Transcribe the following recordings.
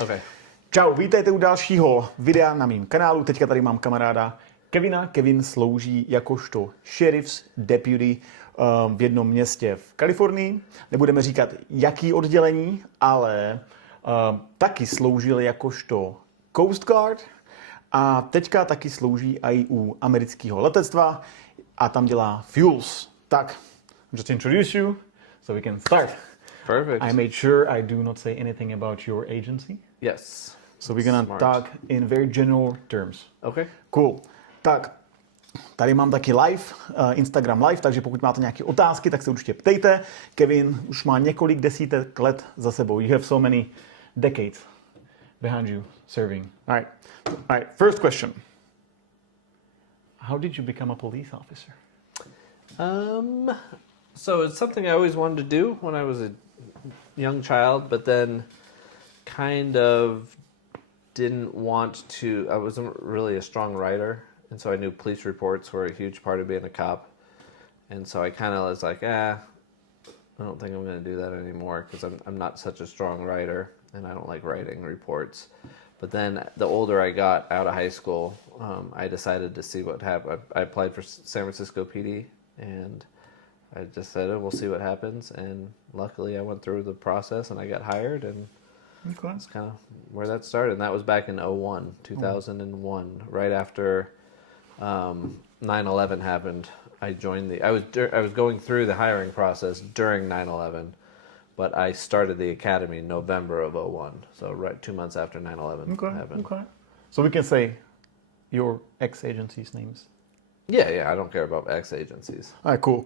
Okay. Čau, vítejte u dalšího videa na mém kanálu. Teďka tady mám kamaráda Kevina. Kevin slouží jakožto sheriff's deputy v jednom městě v Kalifornii. Nebudeme říkat, jaký oddělení, ale taky sloužil jakožto Coast Guard a teďka taky slouží i u amerického letectva a tam dělá fuels. Tak, just introduce you so we can start. Perfect. I made sure I do not say anything about your agency. Yes. So we're gonna talk in very general terms. Okay. Cool. Tak, tady mám taky live, Instagram live, takže pokud máte nějaké otázky, tak se určitě ptejte. Kevin už má několik desítek let za sebou. You have so many decades behind you serving. All right. First question. How did you become a police officer? So it's something I always wanted to do when I was a young child, but then kind of didn't want to. I wasn't really a strong writer, and so I knew police reports were a huge part of being a cop. And so I kind of was like, I don't think I'm going to do that anymore because I'm not such a strong writer, and I don't like writing reports. But then the older I got out of high school, I decided to see what happened. I applied for San Francisco PD, and I just said, we'll see what happens. And luckily I went through the process and I got hired, and that's kind of where that started. And that was back in 2001, right after 9/11 happened. I joined I was going through the hiring process during 9/11, but I started the academy in November of 2001. So right 2 months after 9/11 happened. Okay. So we can say your ex-agency's names. Yeah, I don't care about ex-agencies. All right, cool.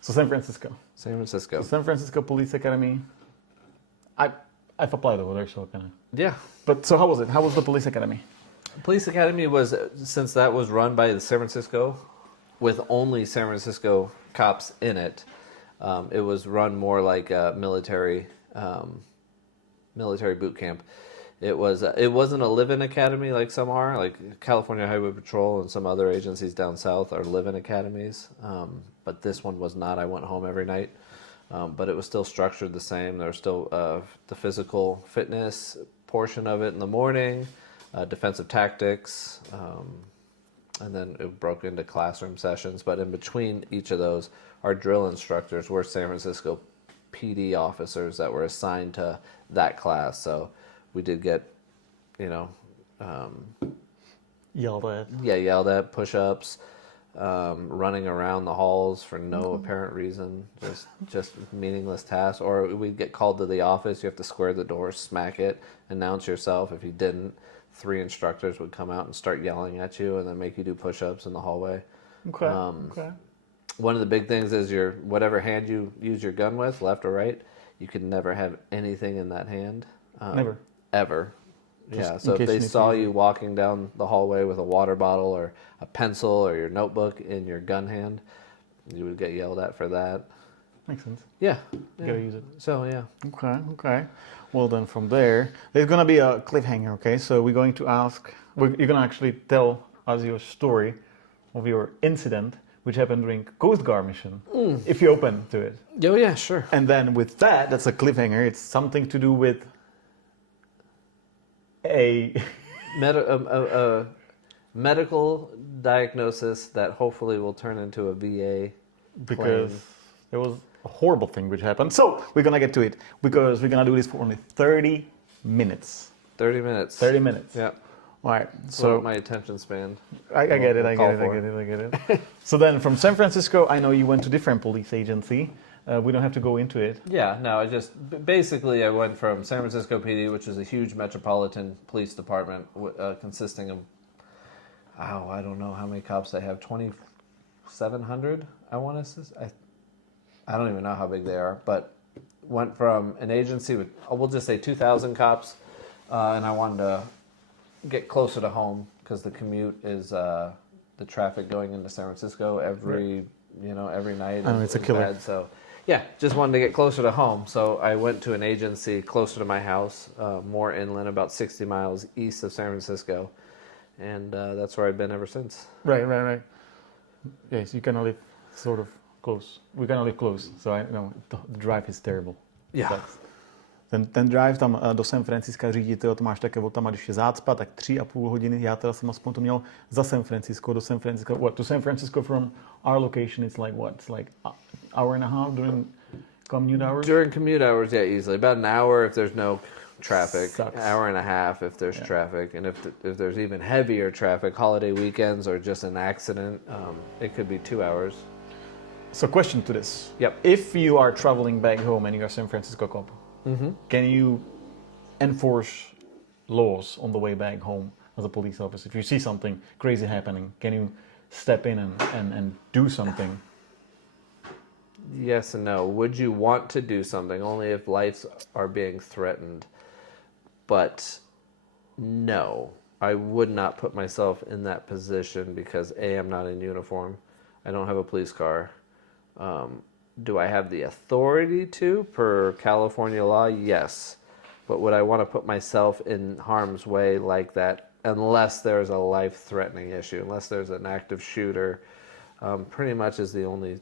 So San Francisco. So San Francisco Police Academy. I've applied over there, so kind of. Yeah. But so how was it? How was the Police Academy? Police Academy was, since that was run by the San Francisco, with only San Francisco cops in it, it was run more like a military boot camp. It wasn't a live-in academy like some are, like California Highway Patrol and some other agencies down south are live-in academies. But this one was not. I went home every night. But it was still structured the same. There was still the physical fitness portion of it in the morning, defensive tactics, and then it broke into classroom sessions. But in between each of those, our drill instructors were San Francisco PD officers that were assigned to that class. So we did get, Yelled at. Yeah, yelled at, push-ups. Running around the halls for no apparent reason, just meaningless tasks. Or we'd get called to the office. You have to square the door, smack it, announce yourself. If you didn't, 3 instructors would come out and start yelling at you, and then make you do push-ups in the hallway. Okay. One of the big things is whatever hand you use your gun with, left or right, you could never have anything in that hand. Never. Ever. Yeah, so if they saw you walking down the hallway with a water bottle or a pencil or your notebook in your gun hand, you would get yelled at for that. Makes sense. Yeah. You gotta use it. So, yeah. Okay. Well, then from there, there's gonna be a cliffhanger, okay? So we're going to you're gonna actually tell us your story of your incident, which happened during Coast Guard mission, if you're open to it. Oh, yeah, sure. And then with that's a cliffhanger. It's something to do with a medical diagnosis that hopefully will turn into a VA because claim. There was a horrible thing which happened. So we're gonna get to it because we're gonna do this for only 30 minutes. 30 minutes. 30 minutes. Yeah. All right. So my attention span. I get it. So then from San Francisco, I know you went to different police agency. We don't have to go into it. Yeah, no, basically I went from San Francisco PD, which is a huge metropolitan police department consisting of, I don't know how many cops they have, 2,700, I want to say. I don't even know how big they are, but went from an agency with, we'll just say 2,000 cops, and I wanted to get closer to home because the commute is the traffic going into San Francisco every night. I know, it's a killer. Bad, so. Yeah, just wanted to get closer to home. So I went to an agency closer to my house, more inland, about 60 miles east of San Francisco. And that's where I've been ever since. Right. Yes, you kind of live sort of close. We kind of live close, so I know the drive is terrible. Yeah. Ten drive tam do San Francisca řídit, to máš také od tam, a když je zácpa, tak 3,5 hodiny. Já teda jsem aspoň to měl za San Francisco, do San Francisco. What, to San Francisco from our location, it's like what? It's like an hour and a half during commute hours? During commute hours, yeah, easily. About an hour if there's no traffic. Sucks. Hour and a half if there's traffic. And if there's even heavier traffic, holiday weekends or just an accident, it could be 2 hours. So question to this. Yep. If you are traveling back home and you're a San Francisco cop, can you enforce laws on the way back home as a police officer? If you see something crazy happening, can you step in and do something? Yes and no. Would you want to do something? Only if lives are being threatened. But no, I would not put myself in that position because A, I'm not in uniform. I don't have a police car. Do I have the authority to, per California law? Yes. But would I want to put myself in harm's way like that unless there's a life-threatening issue, unless there's an active shooter? Pretty much is the only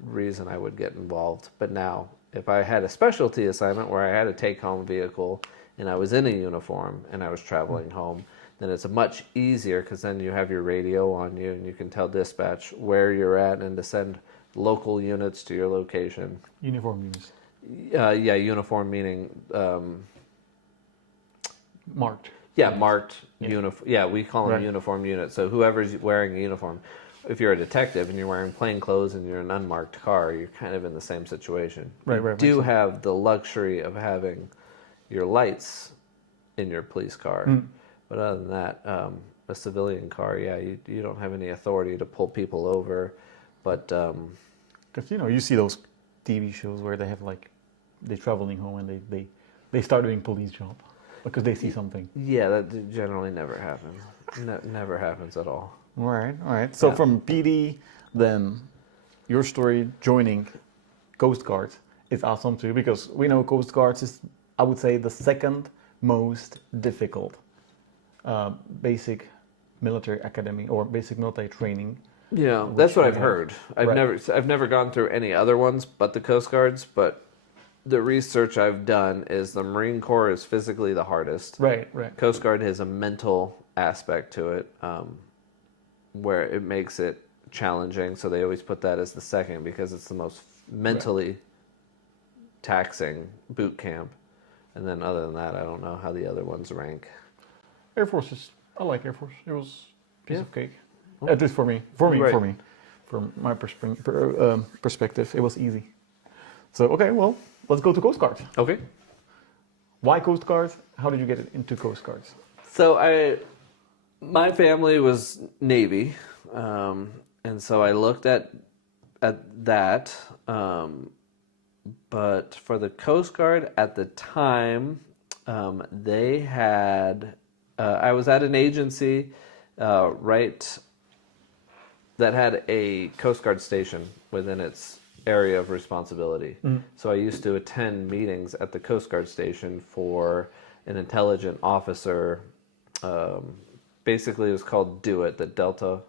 reason I would get involved. But now, if I had a specialty assignment where I had a take-home vehicle and I was in a uniform and I was traveling home, then it's much easier because then you have your radio on you and you can tell dispatch where you're at and to send local units to your location. Uniform units. Yeah, uniform meaning... marked. Yeah, marked Yeah. uniform. Yeah, we call them Right. uniform units. So whoever's wearing a uniform, if you're a detective and you're wearing plain clothes and you're in an unmarked car, you're kind of in the same situation. Right, You right, do makes sense. have the luxury of having your lights in your police car. But other than that, a civilian car, yeah, you don't have any authority to pull people over. But Because you see those TV shows where they have like they're traveling home and they start doing police job because they see something. yeah, that generally never happens. Never happens at all. All right. So Yeah. from PD, then your story joining Coast Guard is awesome too, because we know Coast Guard is, I would say, the second most difficult basic military academy or basic military training. Yeah, Which that's what we I've have. heard. I've Right. never gone through any other ones but the Coast Guards, but the research I've done is the Marine Corps is physically the hardest. Right. Coast Guard has a mental aspect to it, where it makes it challenging. So they always put that as the second because it's the most mentally taxing boot camp. And then other than that, I don't know how the other ones rank. Air Force I like Air Force. It was a piece Yeah. of cake. Oh. At least for me. Right. From my perspective, it was easy. So, okay, well, let's go to Coast Guard. Okay. Why Coast Guard? How did you get into Coast Guard? So my family was Navy, and so I looked at that. But for the Coast Guard at the time, they had. I was at an agency, right, that had a Coast Guard station within its area of responsibility. So I used to attend meetings at the Coast Guard station for an intelligent officer. Basically, it was called DOIT, the Delta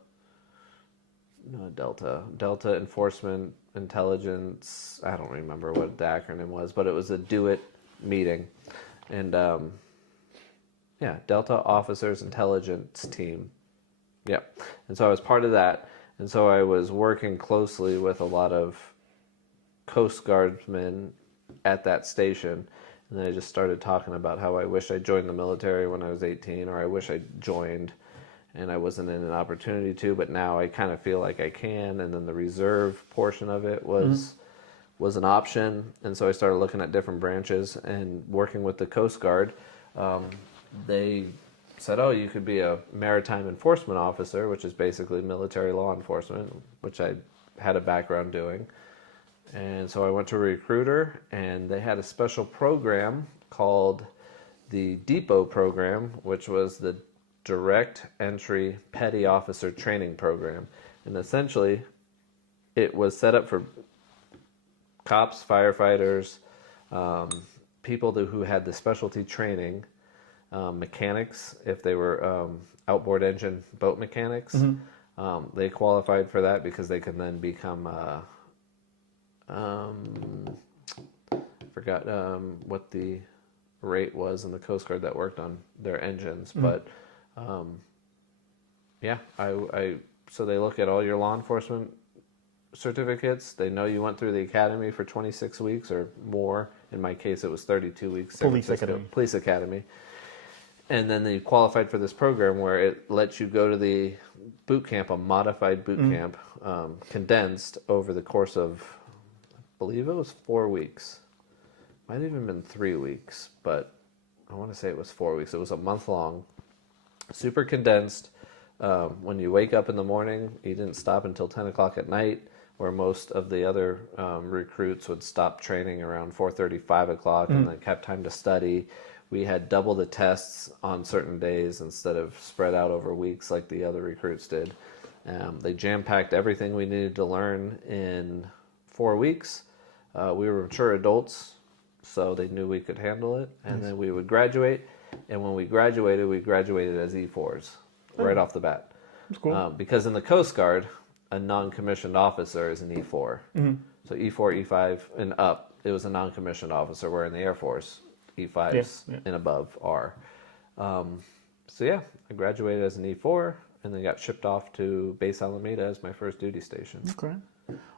Enforcement Intelligence. I don't remember what the acronym was, but it was a DOIT meeting, and Delta Officers Intelligence Team. Yeah, and so I was part of that, and so I was working closely with a lot of Coast Guardsmen at that station. And then I just started talking about how I wish I joined the military when I was 18, or I wish I joined and I wasn't in an opportunity to, but now I kind of feel like I can. And then the reserve portion of it was an option. And so I started looking at different branches and working with the Coast Guard. They said, oh, you could be a maritime enforcement officer, which is basically military law enforcement, which I had a background doing. And so I went to a recruiter, and they had a special program called the Depot Program, which was the Direct Entry Petty Officer Training Program. And essentially, it was set up for cops, firefighters, people who had the specialty training, mechanics, if they were outboard engine boat mechanics. They qualified for that because they could then become... forgot what the rate was in the Coast Guard that worked on their engines. But yeah, so they look at all your law enforcement certificates. They know you went through the academy for 26 weeks or more. In my case, it was 32 weeks. Police Academy. And then they qualified for this program where it lets you go to the boot camp, a modified boot camp, condensed over the course of, I believe it was 4 weeks. Might have even been 3 weeks, but I want to say it was 4 weeks. It was a month long, super condensed. When you wake up in the morning, you didn't stop until 10 o'clock at night, where most of the other recruits would stop training around 4:30, 5 o'clock, and then kept time to study. We had double the tests on certain days instead of spread out over weeks like the other recruits did. They jam-packed everything we needed to learn in 4 weeks. We were mature adults, so they knew we could handle it. And then we would graduate, and when we graduated as E4s right off the bat. That's cool. Because in the Coast Guard, a non-commissioned officer is an E4. So E4, E5, and up, it was a non-commissioned officer, where in the Air Force, E5s and above are. So yeah, I graduated as an E4 and then got shipped off to Base Alameda as my first duty station. Okay.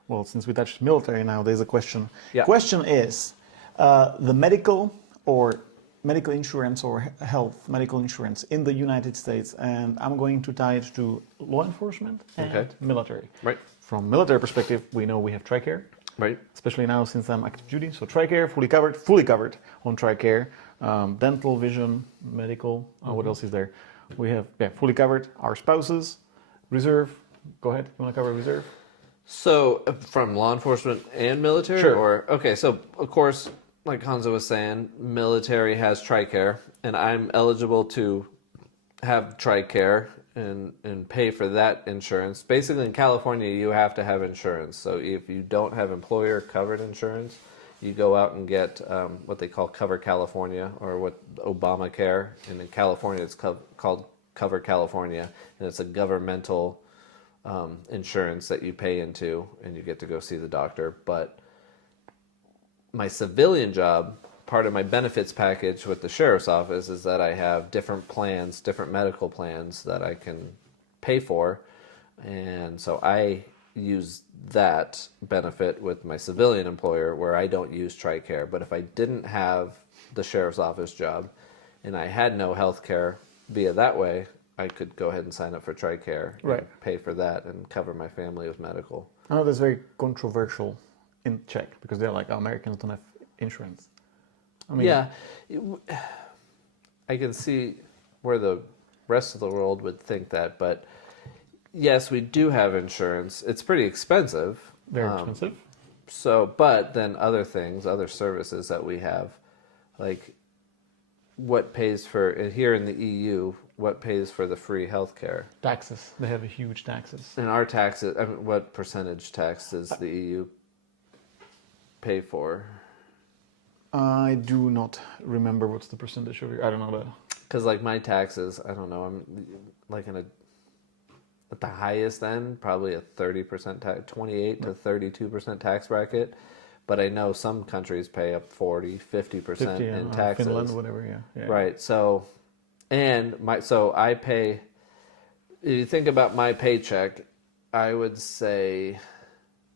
Well, since we touched military now, there's a question. Yeah. Question is, the medical insurance or health medical insurance in the United States, and I'm going to tie it to law enforcement and military. Right. From military perspective, we know we have TRICARE. Right. Especially now since I'm active duty. So TRICARE, fully covered on TRICARE. Dental, vision, medical, what else is there? We have, fully covered. Our spouses, reserve. Go ahead, you want to cover reserve? So from law enforcement and military? Sure. Okay, so of course, like Hanzo was saying, military has TRICARE, and I'm eligible to have TRICARE and pay for that insurance. Basically, in California, you have to have insurance. So if you don't have employer-covered insurance, you go out and get what they call Cover California, or what Obamacare. And in California, it's called Cover California, and it's a governmental insurance that you pay into, and you get to go see the doctor. But my civilian job, part of my benefits package with the sheriff's office, is that I have different plans, different medical plans that I can pay for. And so I use that benefit with my civilian employer, where I don't use TRICARE. But if I didn't have the sheriff's office job and I had no health care via that way, I could go ahead and sign up for TRICARE, right, and pay for that and cover my family with medical. I know that's very controversial in Czech, because they're like, Americans don't have insurance. I mean, yeah, I can see where the rest of the world would think that, but yes, we do have insurance. It's pretty expensive. Very expensive. So, but then other things, other services that we have, like what pays for, here in the EU, what pays for the free healthcare? Taxes. They have huge taxes. And our taxes, I mean, what percentage tax does the EU pay for? I do not remember what's the percentage of your, I don't know that. Because like my taxes, I don't know, I'm like at the highest end, probably a 30% tax, 28 to 32% tax bracket. But I know some countries pay up 40, 50% in taxes. Finland, whatever, yeah. Right. So, so I pay, if you think about my paycheck, I would say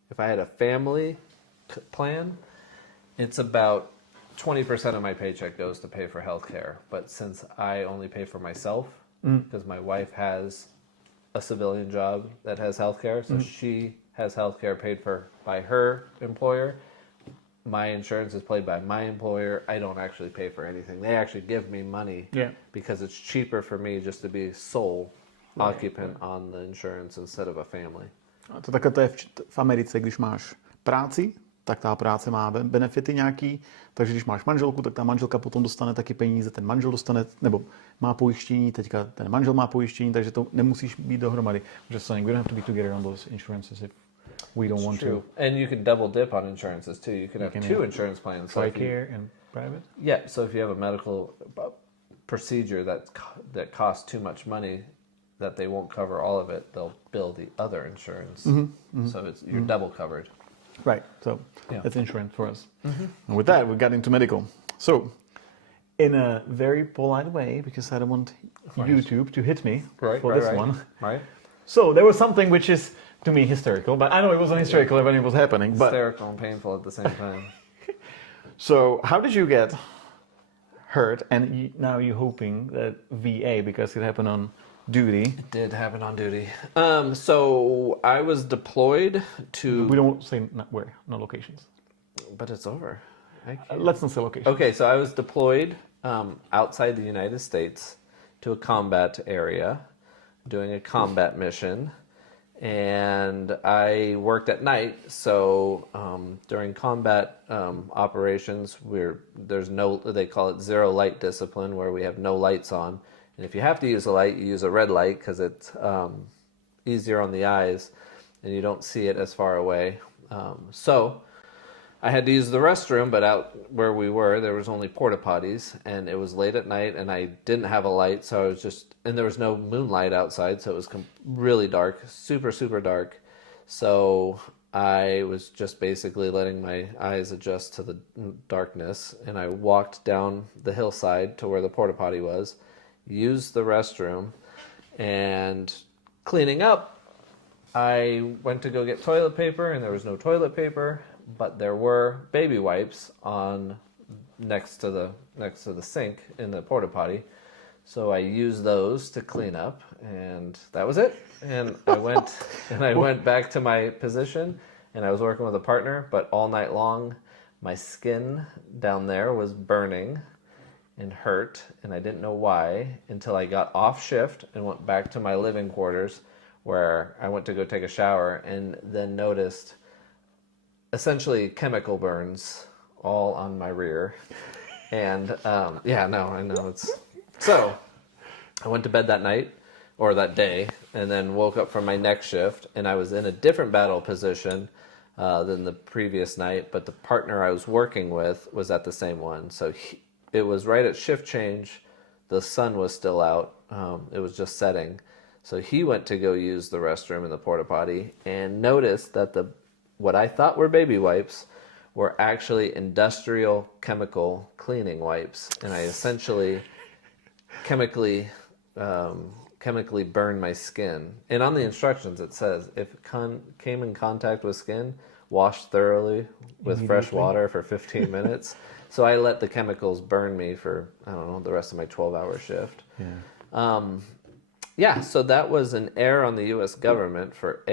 if I had a family plan, it's about 20% of my paycheck goes to pay for health care. But since I only pay for myself, because my wife has a civilian job that has health care, so she has health care paid for by her employer. My insurance is paid by my employer. I don't actually pay for anything. They actually give me money because it's cheaper for me just to be sole occupant on the insurance instead of a family. To takhle to je v Americe, když máš práci, tak ta práce má benefity nějaký, takže když máš manželku, tak ta manželka potom dostane taky peníze, ten manžel dostane, nebo má pojištění, teďka ten manžel má pojištění, takže to nemusíš být dohromady. Just saying, we don't have to be together on those insurances if we don't want to. And you can double dip on insurances too. You can have two insurance plans. TRICARE and private? Yeah, so if you have a medical procedure that costs too much money, that they won't cover all of it, they'll bill the other insurance. So you're double covered. Right, so that's insurance for us. And with that, we got into medical. So, in a very polite way because I don't want YouTube to hit me for this one. Right. So there was something which is to me hysterical, but I know it wasn't hysterical when it was happening. Hysterical and painful at the same time. So how did you get hurt? And now you're hoping that VA because it happened on duty. It did happen on duty. So I was deployed to. We don't say where, no locations. But it's over. Let's not say location. Okay, so I was deployed outside the United States to a combat area, doing a combat mission, and I worked at night. So during combat operations, they call it zero light discipline, where we have no lights on, and if you have to use a light, you use a red light because it's easier on the eyes, and you don't see it as far away. So I had to use the restroom, but out where we were, there was only porta potties, and it was late at night, and I didn't have a light, so I was and there was no moonlight outside, so it was really dark, super, super dark. So I was just basically letting my eyes adjust to the darkness, and I walked down the hillside to where the porta potty was, used the restroom, and cleaning up, I went to go get toilet paper, and there was no toilet paper. But there were baby wipes on next to the sink in the porta potty, so I used those to clean up, and that was it. And I went back to my position, and I was working with a partner. But all night long, my skin down there was burning and hurt, and I didn't know why until I got off shift and went back to my living quarters, where I went to go take a shower, and then noticed essentially chemical burns all on my rear. And I know so I went to bed that night or that day, and then woke up from my next shift, and I was in a different battle position than the previous night, but the partner I was working with was at the same one. So it was right at shift change. The sun was still out. It was just setting. So he went to go use the restroom in the porta potty and noticed that what I thought were baby wipes were actually industrial chemical cleaning wipes, and I essentially chemically burned my skin. And on the instructions it says, if it came in contact with skin, wash thoroughly with fresh water for 15 minutes. So I let the chemicals burn me for, I don't know, the rest of my 12-hour shift. So that was an error on the U.S. government for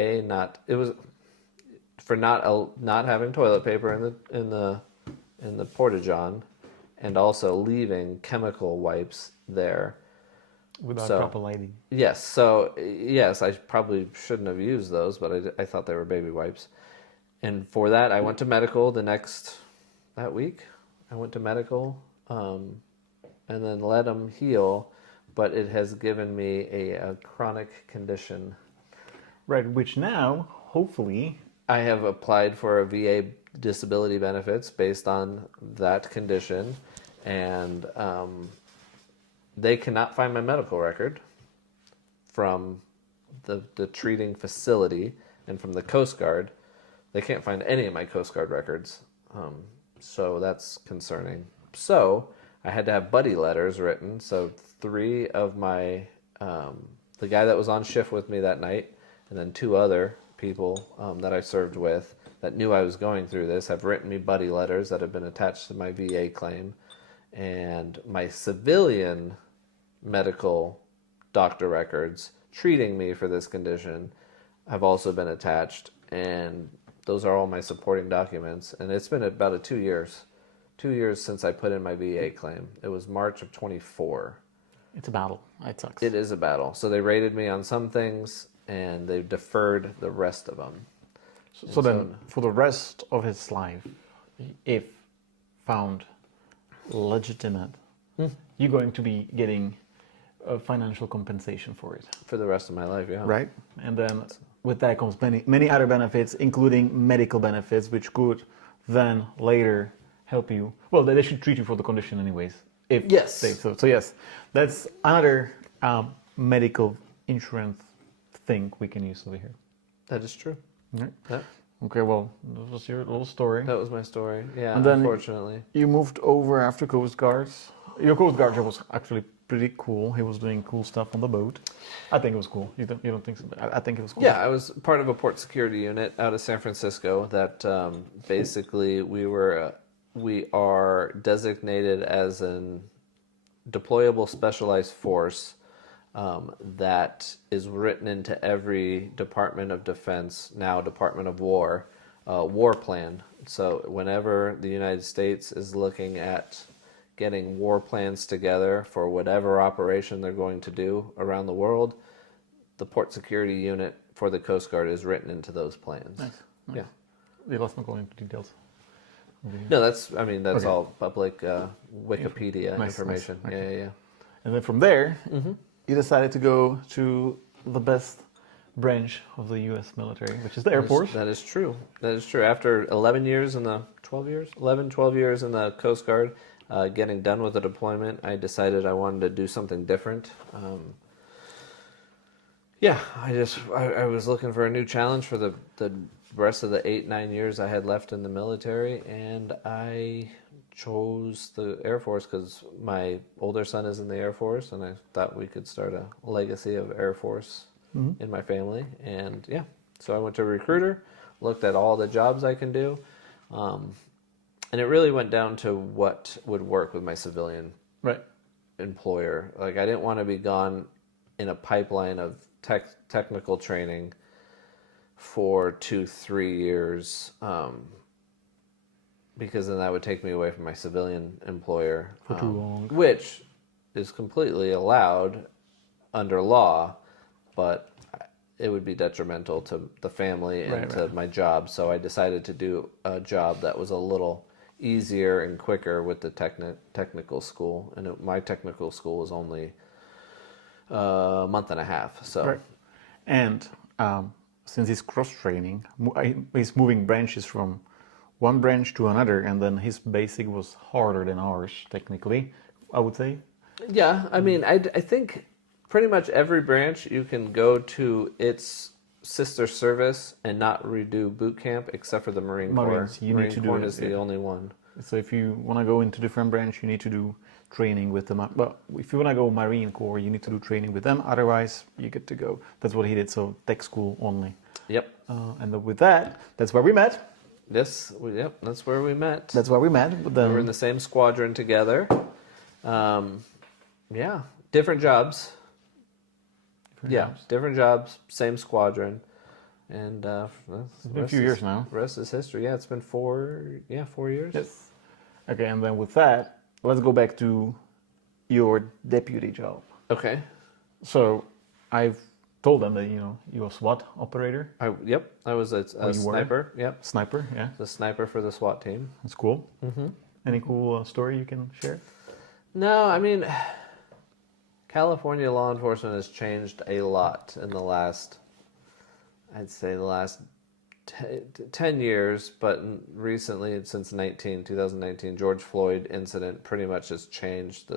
not having toilet paper in the porta-john, and also leaving chemical wipes there without proper lighting. Yes, so yes, I probably shouldn't have used those, but I thought they were baby wipes. And for that, I went to medical that week. I went to medical, and then let them heal, but it has given me a chronic condition. Right, which now, hopefully, I have applied for a VA disability benefits based on that condition, and they cannot find my medical record from the treating facility and from the Coast Guard. They can't find any of my Coast Guard records, so that's concerning. So I had to have buddy letters written, so 3 of my, the guy that was on shift with me that night, and then 2 other people that I served with that knew I was going through this have written me buddy letters that have been attached to my VA claim, and my civilian medical doctor records treating me for this condition have also been attached, and those are all my supporting documents. And it's been about 2 years since I put in my VA claim. It was March of 24. It's a battle. It sucks. It is a battle. So they rated me on some things, and they've deferred the rest of them. So then, for the rest of his life, if found legitimate, you're going to be getting a financial compensation for it. For the rest of my life, yeah. Right? And then with that comes many other benefits, including medical benefits, which could then later help you. Well, they should treat you for the condition anyways. Yes. So yes, that's another medical insurance thing we can use over here. That is true. Right. Yeah. Okay, well, that was your little story. That was my story. Yeah, And then unfortunately. You moved over after Coast Guards. Your Coast Guard job was actually pretty cool. He was doing cool stuff on the boat. I think it was cool. You don't think so? I think it was cool. Yeah, I was part of a port security unit out of San Francisco that basically we are designated as an deployable specialized force that is written into every Department of Defense, now Department of War, war plan. So whenever the United States is looking at getting war plans together for whatever operation they're going to do around the world, the port security unit for the Coast Guard is written into those plans. Nice. Yeah. Let's not go into details. No, that's Okay. all public Wikipedia Nice, information. nice. Okay. Yeah. And then from there, you decided to go to the best branch of the U.S. military, which is the Air Force. That is true. That is true. After 12 years in the Coast Guard, getting done with the deployment, I decided I wanted to do something different. I was looking for a new challenge for the rest of the 8-9 years I had left in the military, and I chose the Air Force because my older son is in the Air Force, and I thought we could start a legacy of Air Force in my family. And yeah, so I went to a recruiter, looked at all the jobs I can do, and it really went down to what would work with my civilian employer. Like, I didn't want to be gone in a pipeline of technical training for 2-3 years, because then that would take me away from my civilian employer For too long. which is completely allowed under law, but it would be detrimental to the family and to my job. So I decided to do a job that was a little easier and quicker with the technical school, and my technical school was only a month and a half. So, and since he's cross training, he's moving branches from one branch to another, and then his basic was harder than ours, technically, I would say. Yeah, I mean, I think pretty much every branch you can go to its sister service and not redo boot camp, except for the Marine Corps. You Marine need to Corps do it, is the only one. So if you want to go into different branch, you need to do training with them. Well, if you want to go Marine Corps, you need to do training with them. Otherwise, you get to go. That's what he did. So tech school only. Yep. And then with that, that's where we met. That's where we met. That's where we met. We were in the same squadron together. Different jobs. Different jobs, same squadron. And It's been a few years now. Rest is history. Yeah, it's been 4 years. Yes. Okay, and then with that, let's go back to your deputy job. Okay. So I've told them that, you're a SWAT operator. I was a sniper. Yep. Sniper, yeah. The sniper for the SWAT team. That's cool. Mm-hmm. Any cool story you can share? No, I mean, California law enforcement has changed a lot in the last, I'd say the last 10 years, but recently, since 2019, George Floyd incident pretty much has changed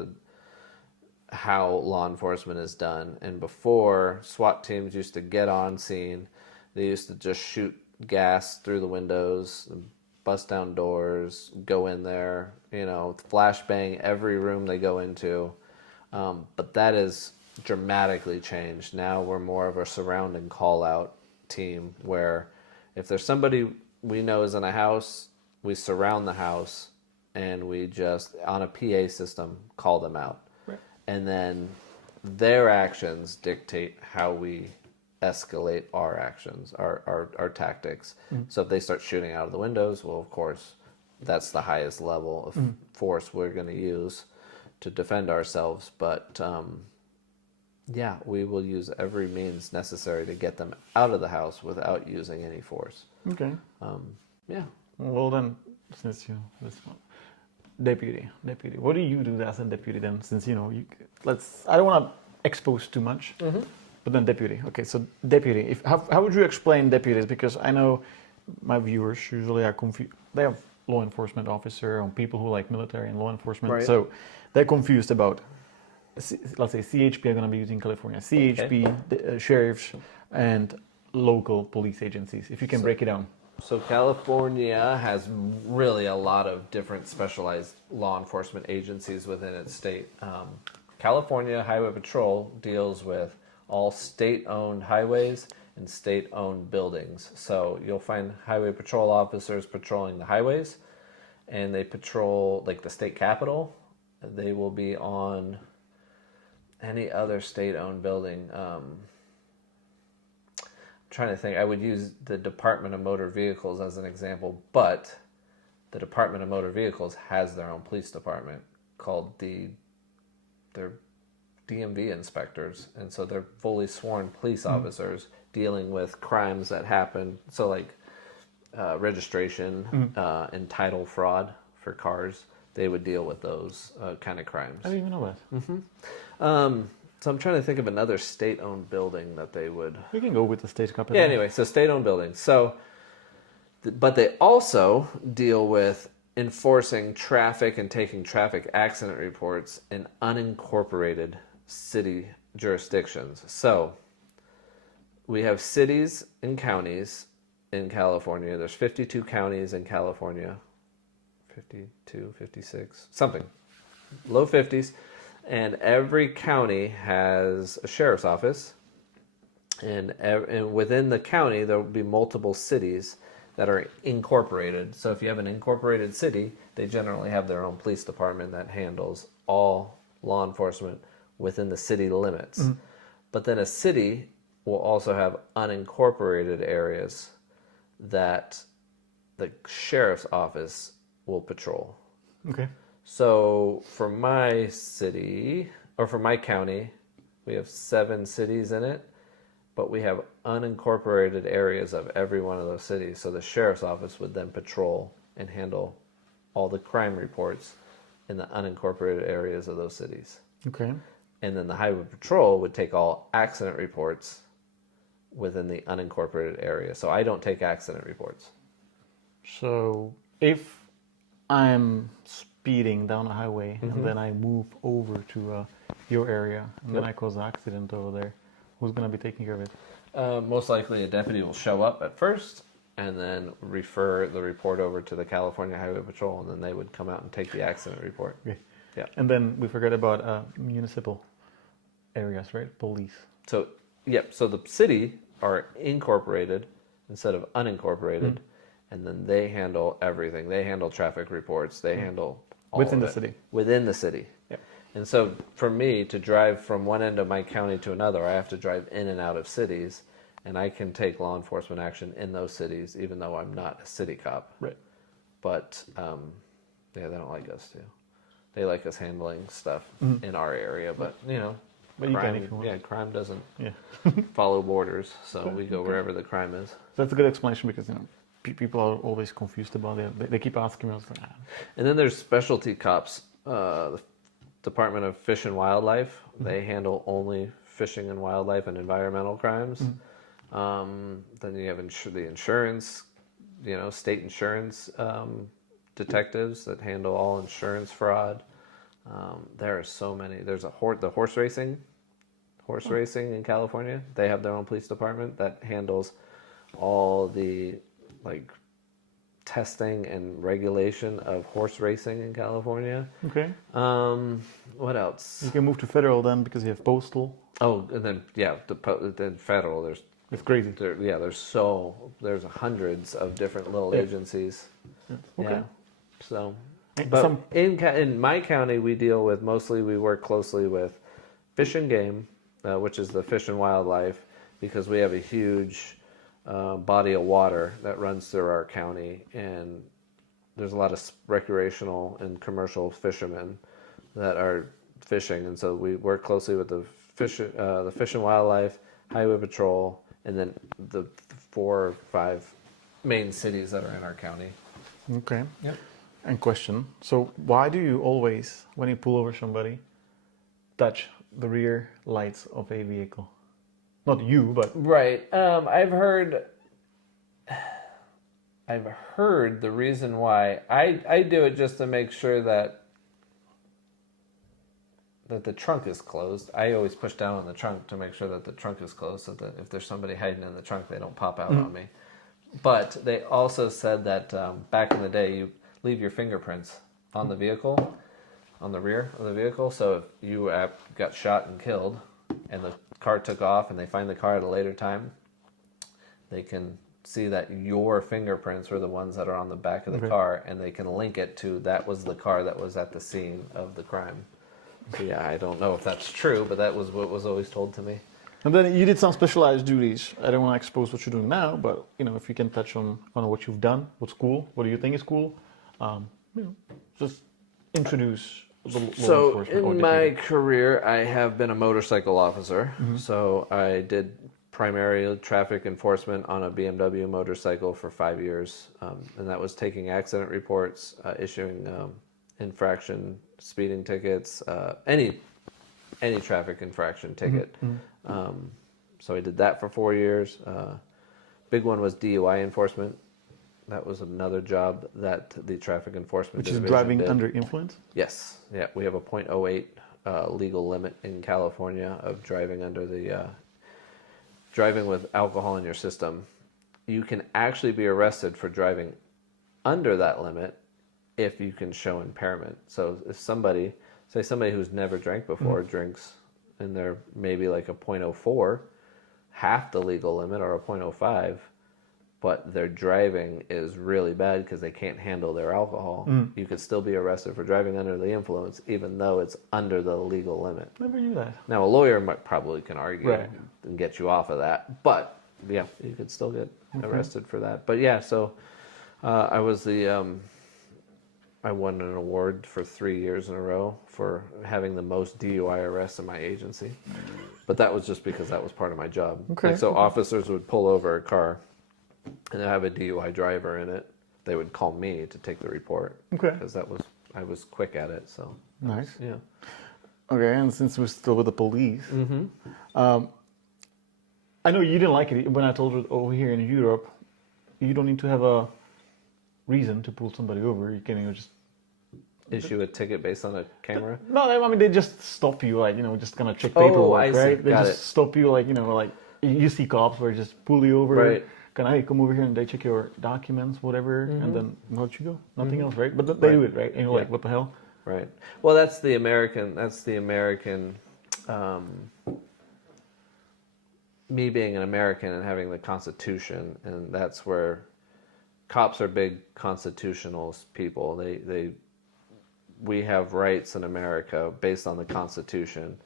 how law enforcement is done. And before, SWAT teams used to get on scene. They used to just shoot gas through the windows, bust down doors, go in there, flashbang every room they go into. But that is dramatically changed. Now we're more of a surrounding call-out team where if there's somebody we know is in a house, we surround the house and we just, on a PA system, call them out. Right. And then their actions dictate how we escalate our actions, our tactics. Mm-hmm. So if they start shooting out of the windows, well, of course, that's the highest level of force we're going to use to defend ourselves. But we will use every means necessary to get them out of the house without using any force. Okay. Yeah. Well then, since this one, deputy, what do you do as a deputy then? Since I don't want to expose too much. Mm-hmm. But then deputy. Okay, so deputy. How would you explain deputies? Because I know my viewers usually are confused. They have law enforcement officer and people who like military and law enforcement. Right. So they're confused about, let's say CHP are going to be using California. CHP, sheriffs, and local police agencies. If you can break it down. So California has really a lot of different specialized law enforcement agencies within its state. California Highway Patrol deals with all state-owned highways and state-owned buildings. So you'll find highway patrol officers patrolling the highways, and they patrol like the state capitol. They will be on any other state-owned building. Trying to think, I would use the Department of Motor Vehicles as an example, but the Department of Motor Vehicles has their own police department called they're DMV inspectors, and so they're fully sworn police officers dealing with crimes that happen. So like registration and title fraud for cars, they would deal with those kind of crimes. I didn't even know that. So I'm trying to think of another state-owned building that they would... We can go with the state capital. Yeah, anyway, so state-owned buildings. So, but they also deal with enforcing traffic and taking traffic accident reports in unincorporated city jurisdictions. So, we have cities and counties in California. There's 52 counties in California. 52, 56, something. Low 50s. And every county has a sheriff's office, and within the county there will be multiple cities that are incorporated. So if you have an incorporated city, they generally have their own police department that handles all law enforcement within the city limits. But then a city will also have unincorporated areas that the sheriff's office will patrol. Okay. So for my city, or for my county, we have 7 cities in it, but we have unincorporated areas of every one of those cities. So the sheriff's office would then patrol and handle all the crime reports in the unincorporated areas of those cities. Okay. And then the highway patrol would take all accident reports within the unincorporated area. So I don't take accident reports. So if I'm speeding down a highway and then I move over to your area and then I cause an accident over there, who's going to be taking care of it? Most likely a deputy will show up at first and then refer the report over to the California Highway Patrol, and then they would come out and take the accident report. Okay. Yeah. And then we forget about municipal areas, right? Police. So, yep. So the city are incorporated instead of unincorporated, and then they handle everything. They handle traffic reports. They handle all Within of the it. city. Within the city. Yep. And so for me to drive from one end of my county to another, I have to drive in and out of cities, and I can take law enforcement action in those cities, even though I'm not a city cop. Right. But yeah, they don't like us to. They like us handling stuff in our area, but you know, But you can if you want. yeah, crime doesn't Yeah. follow borders, so we go wherever the crime is. That's a good explanation because, you know, people are always confused about it. They keep asking me, I was like, And then there's specialty cops. The Department of Fish and Wildlife, they handle only fishing and wildlife and environmental crimes. Then you have the insurance, you know, state insurance detectives that handle all insurance fraud. There are so many. There's the horse racing in California. They have their own police department that handles all the like testing and regulation of horse racing in California. okay. What else? You can move to federal then because you have postal. Oh, and then yeah, then federal. It's crazy. There's hundreds of different little agencies. Okay. Yeah. So, And but in my county, we work closely with Fish and Game, which is the Fish and Wildlife, because we have a huge body of water that runs through our county, and there's a lot of recreational and commercial fishermen that are fishing, and so we work closely with the Fish and Wildlife, Highway Patrol, and then the 4 or 5 main cities that are in our county. Okay. Yeah. And question. So why do you always, when you pull over somebody, touch the rear lights of a vehicle? Not you, but... Right. I've heard the reason why. I do it just to make sure that the trunk is closed. I always push down on the trunk to make sure that the trunk is closed, so that if there's somebody hiding in the trunk, they don't pop out on me. But they also said that back in the day, you leave your fingerprints on the vehicle, on the rear of the vehicle. So if you got shot and killed, and the car took off, and they find the car at a later time, they can see that your fingerprints were the ones that are on the back of the car, and they can link it to that was the car that was at the scene of the crime. So yeah, I don't know if that's true, but that was what was always told to me. And then you did some specialized duties. I don't want to expose what you're doing now, but if you can touch on what you've done, what's cool, what do you think is cool, just introduce the law enforcement. So in my career, I have been a motorcycle officer. So I did primary traffic enforcement on a BMW motorcycle for 5 years, and that was taking accident reports, issuing infraction, speeding tickets, any traffic infraction ticket. So I did that for 4 years. Big one was DUI enforcement. That was another job that the traffic enforcement division is driving under influence? Yes. Yeah, we have a .08 legal limit in California of driving under the driving with alcohol in your system. You can actually be arrested for driving under that limit if you can show impairment. So if somebody who's never drank before drinks, and they're maybe like a .04, half the legal limit, or a .05, but their driving is really bad because they can't handle their alcohol, you could still be arrested for driving under the influence, even though it's under the legal limit. Never knew that. Now, a lawyer probably can argue and get you off of that, but yeah, you could still get arrested for that. But yeah, so I was I won an award for 3 years in a row for having the most DUI arrests in my agency. But that was just because that was part of my job. Okay. So officers would pull over a car and have a DUI driver in it. They would call me to take the report. Okay. Because I was quick at it. So nice. Yeah. Okay, and since we're still with the police, I know you didn't like it when I told you over here in Europe, you don't need to have a reason to pull somebody over. You can just issue a ticket based on a camera. No, I mean they just stop you, just kind of check paperwork, I see. right? They Got just stop you, you see cops where they just pull you over. Right. Hey, come over here, and they check your documents, whatever, and then let you go. Nothing else, right? But they do it, right? And you're like, what the hell? Right. Well, that's the American. Me being an American and having the Constitution, and that's where cops are big constitutional people. We have rights in America based on the Constitution,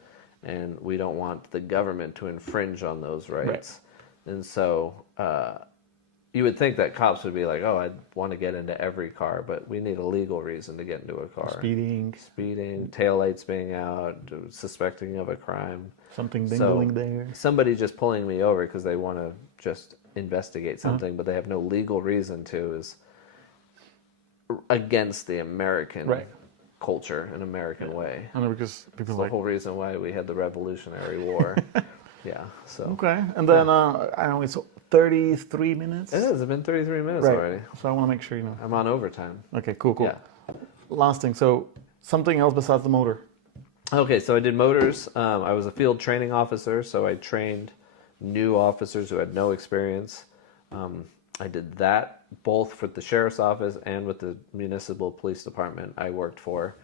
and we don't want the government to infringe on those rights. Right. And so you would think that cops would be like, oh, I'd want to get into every car, but we need a legal reason to get into a car. Speeding, taillights being out, suspecting of a crime. Something dingling there. Somebody just pulling me over because they want to just investigate something, but they have no legal reason to, is against the American culture and American way. I know, because people the whole reason why we had the Revolutionary War. Yeah. So. Okay, and then I know it's 33 minutes. It is. It's been 33 minutes already. So I want to make sure I'm on overtime. Okay. Cool. Yeah. Last thing. So something else besides the motor. Okay. So I did motors. I was a field training officer, so I trained new officers who had no experience. I did that both for the sheriff's office and with the municipal police department I worked for.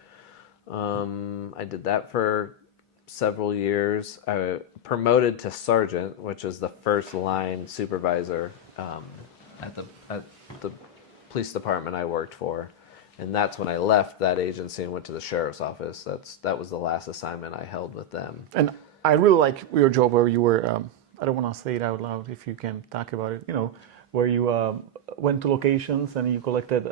I did that for several years. I promoted to sergeant, which is the first line supervisor at the police department I worked for, and that's when I left that agency and went to the sheriff's office. That was the last assignment I held with them. And I really like your job where you were. I don't want to say it out loud if you can talk about it. Where you went to locations and you collected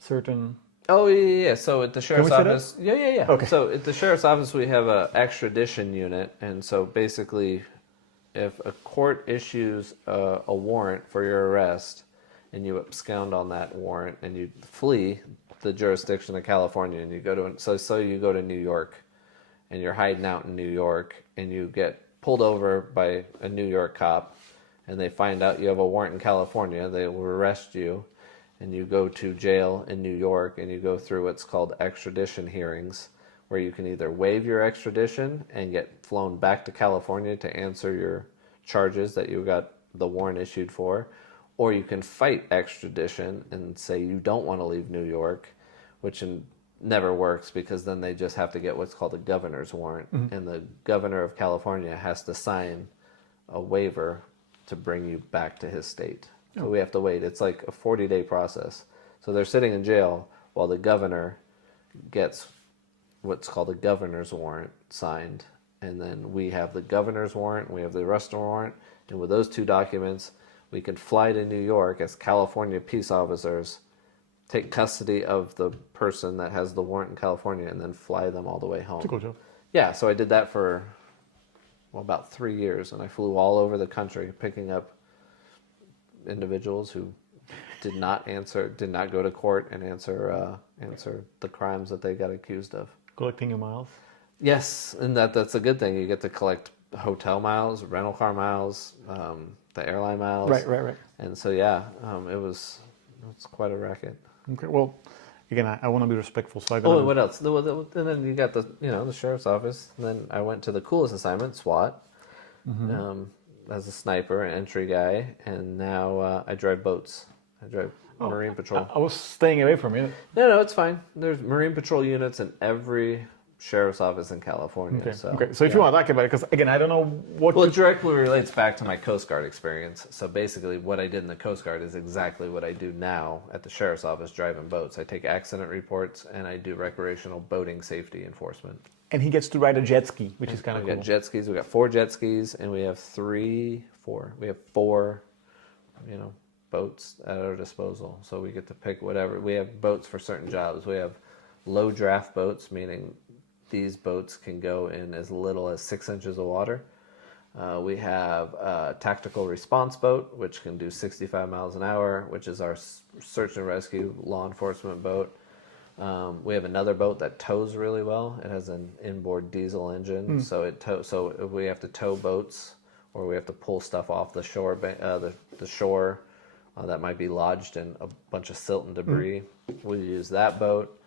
certain. Oh, yeah. So at the sheriff's office... Yeah. Okay. So at the sheriff's office, we have an extradition unit. And so basically, if a court issues a warrant for your arrest and you abscond on that warrant and you flee the jurisdiction of California and you go to... So you go to New York and you're hiding out in New York and you get pulled over by a New York cop and they find out you have a warrant in California, they will arrest you. And you go to jail in New York and you go through what's called extradition hearings, where you can either waive your extradition and get flown back to California to answer your charges that you got the warrant issued for, or you can fight extradition and say you don't want to leave New York, which never works because then they just have to get what's called a governor's warrant, and the governor of California has to sign a waiver to bring you back to his state. So we have to wait. It's like a 40-day process. So they're sitting in jail while the governor gets what's called a governor's warrant signed, and then we have the governor's warrant, we have the arrest warrant, and with those two documents, we can fly to New York as California peace officers, take custody of the person that has the warrant in California, and then fly them all the way home. It's a cool job. Yeah, so I did that for about 3 years, and I flew all over the country picking up individuals who did not go to court and answer the crimes that they got accused of. Collecting your miles. Yes, and that's a good thing. You get to collect hotel miles, rental car miles, the airline miles. Right. And so it's quite a racket. Okay, well, again, I want to be respectful, so I got. Oh, and what else? And then you got the sheriff's office. And then I went to the coolest assignment, SWAT, as a sniper, an entry guy, and now I drive boats. I drive Marine Patrol. I was staying away from you. No, it's fine. There's Marine Patrol units in every sheriff's office in California. Okay. So if you want to talk about it, because again, I don't know what. Well, it directly relates back to my Coast Guard experience. So basically, what I did in the Coast Guard is exactly what I do now at the sheriff's office, driving boats. I take accident reports and I do recreational boating safety enforcement. And he gets to ride a jet ski, which is kind of cool. We got jet skis. We got 4 jet skis, and we have 4 boats at our disposal. So we get to pick whatever. We have boats for certain jobs. We have low draft boats, meaning these boats can go in as little as 6 inches of water. We have a tactical response boat, which can do 65 miles an hour, which is our search and rescue law enforcement boat. We have another boat that tows really well. It has an inboard diesel engine, so if we have to tow boats, or we have to pull stuff off the shore, the shore that might be lodged in a bunch of silt and debris. We use that boat.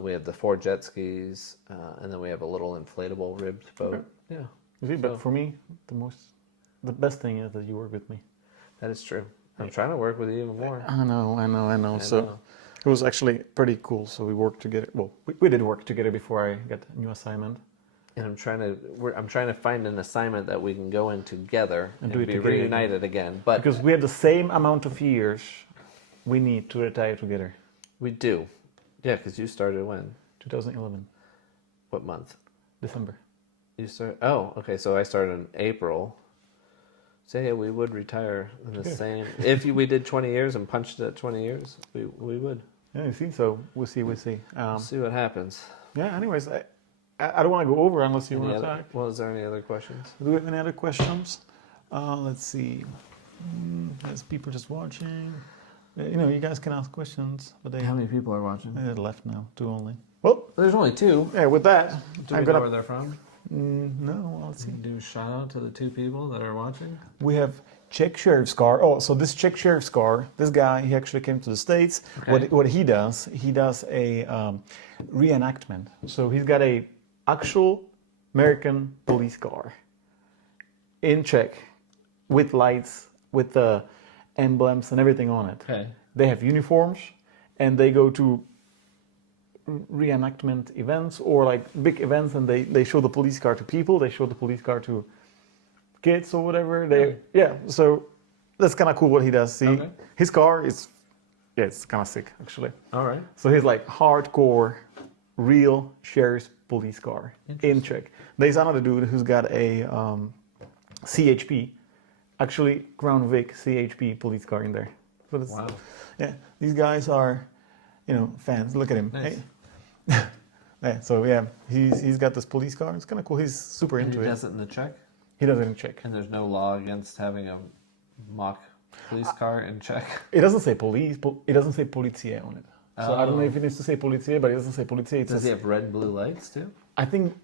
We have the 4 jet skis, and then we have a little inflatable ribbed boat. Okay. Yeah. You see, but for me, the best thing is that you work with me. That is true. I'm trying to work with you even more. I know. So it was actually pretty cool. So we worked together. Well, we did work together before I got a new assignment. And I'm trying to find an assignment that we can go in together and do it be together reunited again. But because we have the same amount of years, we need to retire together. We do. Yeah, because you started when? 2011. What month? December. You started. Oh, okay. So I started in April. So yeah, we would retire in the same. If we did 20 years and punched it at 20 years, we would. Yeah, you see. So we'll see. See what happens. Yeah. Anyways, I don't want to go over unless you want to talk. Well, is there any other questions? Do we have any other questions? Let's see. There's people just watching. You guys can ask questions, but How many people are watching? They're left now, 2 only. Well, there's only 2. Yeah, with that, Do we know where they're from? No, let's see. Do a shout out to the 2 people that are watching. We have Czech Sheriff's car. Oh, so this Czech Sheriff's car, this guy, he actually came to the States. Okay. What he does a reenactment. So he's got a actual American police car in Czech with lights, with the emblems and everything on it. Okay. They have uniforms, and they go to reenactment events or like big events, and they show the police car to people. They show the police car to kids or whatever. So that's kind of cool what he does. See, his car is, it's kind of sick actually. All right. So he's like hardcore, real sheriff's police car in Czech. There's another dude who's got a CHP, actually Crown Vic CHP police car in there. So wow. Yeah, these guys are, fans. Look at him. Nice. Hey. Yeah, so yeah, he's got this police car. It's kind of cool. He's super into it. He does it in the Czech? He does it in Czech. And there's no law against having a mock police car in Czech? It doesn't say police. It doesn't say policie on it. So I don't know if it needs to say policie, but it doesn't say policie. Does he have red and blue lights too? I think,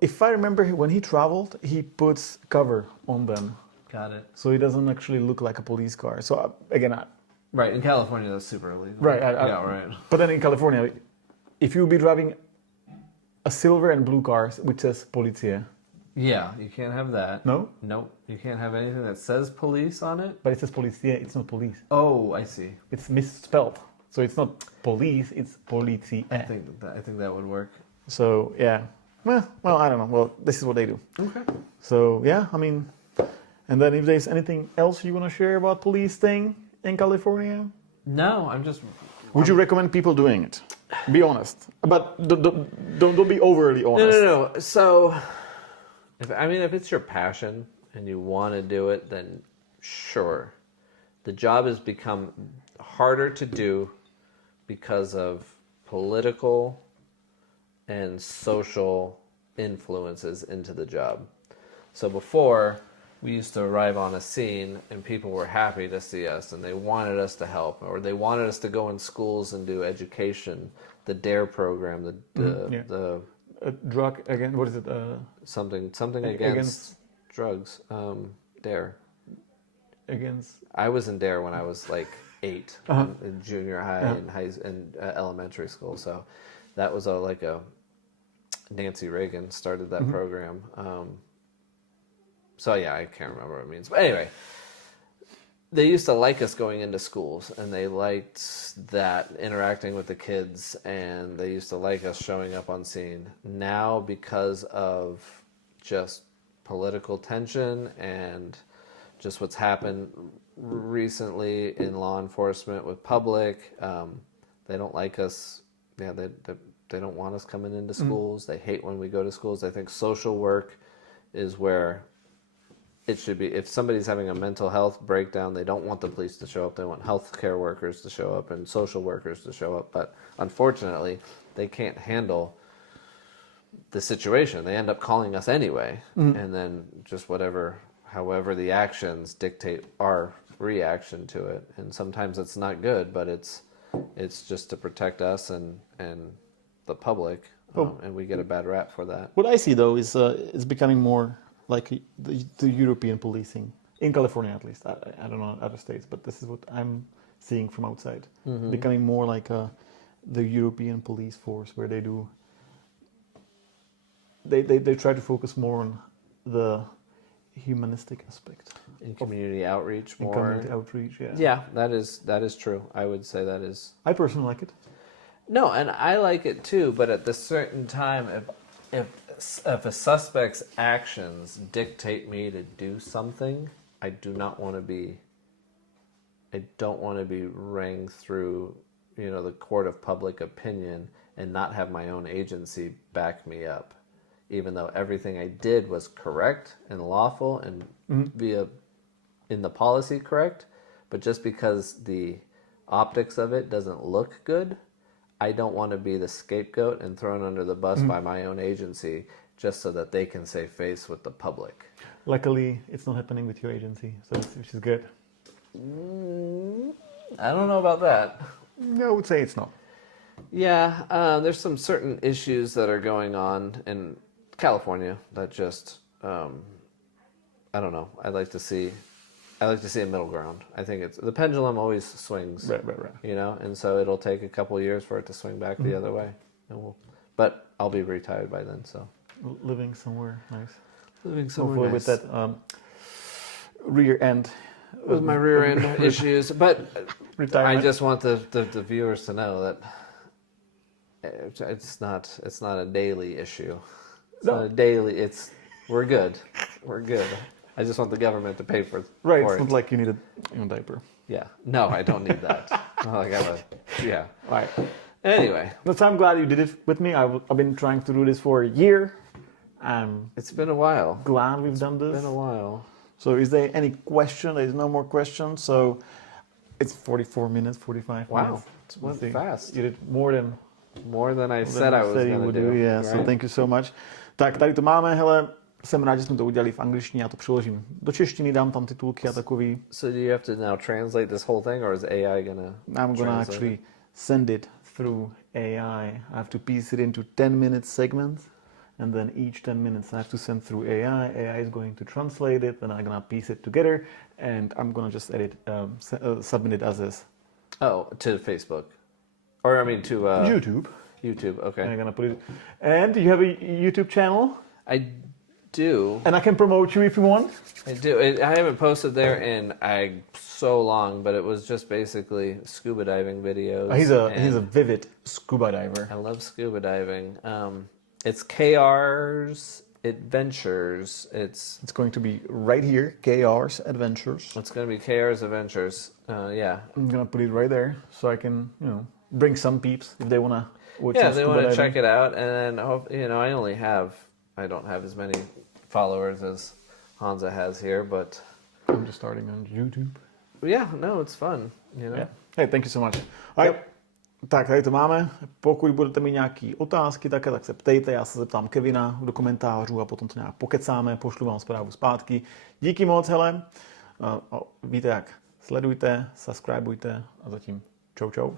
if I remember, when he traveled, he puts cover on them. Got it. So it doesn't actually look like a police car. So again, right, in California that's super illegal. Right. Right. But then in California, if you would be driving a silver and blue car which says Policie, Yeah, you can't have that. No? Nope. You can't have anything that says police on it. But it says policie, it's not police. Oh, I see. It's misspelled. So it's not police, it's policie. I think that would work. So, yeah. Well, I don't know. Well, this is what they do. Okay. So, yeah, I mean, and then if there's anything else you want to share about police thing in California? No, Would you recommend people doing it? Be honest. But don't be overly honest. No. So, if it's your passion and you want to do it, then sure. The job has become harder to do because of political and social influences into the job. So before, we used to arrive on a scene and people were happy to see us and they wanted us to help, or they wanted us to go in schools and do education, the DARE program, the drug again, what is it? something against drugs. DARE. Against. I was in DARE when I was like 8 in junior high and elementary school. So that was a Nancy Reagan started that program. So yeah, I can't remember what it means. But anyway, they used to like us going into schools, and they liked that interacting with the kids, and they used to like us showing up on scene. Now, because of just political tension and just what's happened recently in law enforcement with public, they don't like us. Yeah, they don't want us coming into schools. They hate when we go to schools. I think social work is where it should be. If somebody's having a mental health breakdown, they don't want the police to show up. They want healthcare workers to show up and social workers to show up. But unfortunately, they can't handle the situation. They end up calling us anyway. And then just however the actions dictate our reaction to it. And sometimes it's not good, but it's just to protect us and the public. And we get a bad rap for that. What I see though is it's becoming more like the European policing in California, at least. I don't know in other states, but this is what I'm seeing from outside. Becoming more like the European police force, where they try to focus more on the humanistic aspect. In community outreach more. In community outreach, yeah. Yeah, that is true. I would say that is. I personally like it. No, and I like it too, but at the certain time, if a suspect's actions dictate me to do something, I don't want to be rang through, the court of public opinion and not have my own agency back me up, even though everything I did was correct and lawful and in the policy correct, but just because the optics of it doesn't look good, I don't want to be the scapegoat and thrown under the bus by my own agency just so that they can save face with the public. Luckily, it's not happening with your agency, which is good. I don't know about that. I would say it's not. Yeah, there's some certain issues that are going on in California that just, I don't know. I like to see a middle ground. I think the pendulum always swings. Right. And so it'll take a couple of years for it to swing back the other way. But I'll be retired by then, so. Living somewhere nice. Hopefully nice. With that rear end. With my rear end issues. But retirement. I just want the viewers to know that it's not a daily issue. It's not a daily, we're good. We're good. I just want the government to pay for it. Right, it's not like you need a diaper. Yeah. No, I don't need that. Yeah. All right. Anyway. But I'm glad you did it with me. I've been trying to do this for a year. It's been a while. Glad we've done this. It's been a while. So is there any question? There's no more questions. So it's 44 minutes, 45 minutes. Wow. It went fast. You did more than I said I was going to do. Yeah, right? So thank you so much. Tak, tady to máme, hele. Jsem rád, že jsme to udělali v angličtině, já to přeložím do češtiny, dám tam titulky a takový. So do you have to now translate this whole thing, or is AI gonna? I'm gonna actually send it through AI. I have to piece it into 10-minute segments, and then each 10 minutes I have to send through AI. AI is going to translate it, then I'm gonna piece it together, and I'm gonna just edit, submit it as is. Oh, to Facebook, or I mean to YouTube. YouTube, okay. And I'm gonna put it. And do you have a YouTube channel? I do. And I can promote you if you want. I do. I haven't posted there in so long, but it was just basically scuba diving videos. He's a vivid scuba diver. I love scuba diving. It's KR's Adventures. It's going to be right here, KR's Adventures. It's going to be KR's Adventures. Yeah. I'm gonna put it right there so I can, bring some peeps if they wanna watch. Yeah, they want to check it out, and then I don't have as many followers as Hansa has here, but I'm just starting on YouTube. Yeah, no, it's fun. Yeah. Hey, thank you so much. Yep. Tak, tady to máme. Pokud budete mít nějaké otázky, tak se ptejte, já se zeptám Kevina do komentářů a potom to nějak pokecáme, pošlu vám zprávu zpátky. Díky moc, hele. Víte jak, sledujte, subscribeujte a zatím čau čau.